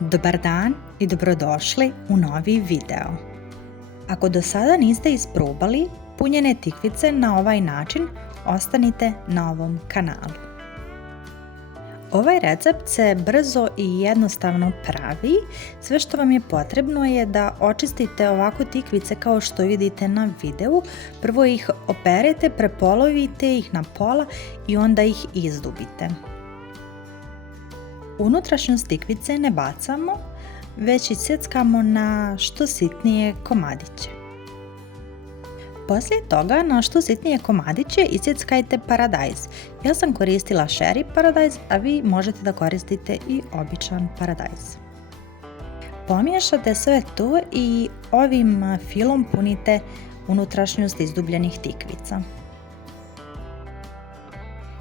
Dobar dan i dobrodošli u novi video. Ako do sada niste isprobali punjene tikvice na ovaj način, ostanite na ovom kanalu. Ovaj recept se brzo i jednostavno pravi. Sve što vam je potrebno je da očistite ovako tikvice kao što vidite na videu. Prvo ih operete, prepolovite ih na pola i onda ih izdubite. Unutrašnjost tikvice ne bacamo, već isjeckamo na što sitnije komadiće. Poslije toga na što sitnije komadiće isjeckajte paradajz. Ja sam koristila cherry paradajz, a vi možete da koristite i običan paradajz. Pomiješate sve to i ovim filom punite unutrašnjost izdubljenih tikvica.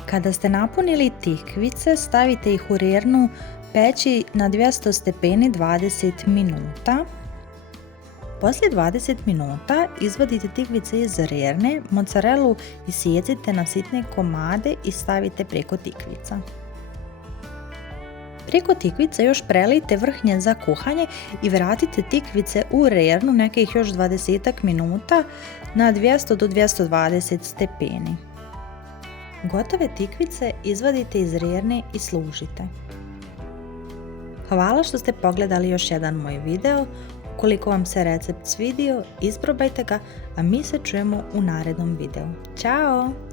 Kada ste napunili tikvice, stavite ih u rernu peći na 200 stepeni 20 minuta. Poslije 20 minuta izvadite tikvice iz rerne, mozzarellu isijecite na sitne komade i stavite preko tikvica. Preko tikvica još prelijte vrhnje za kuhanje i vratite tikvice u rernu nekih još 20 minuta na 200 do 220 stepeni. Gotove tikvice izvadite iz rerne i služite. Hvala što ste pogledali još jedan moj video. Ukoliko vam se recept svidio, isprobajte ga, a mi se čujemo u narednom videu. Ćao!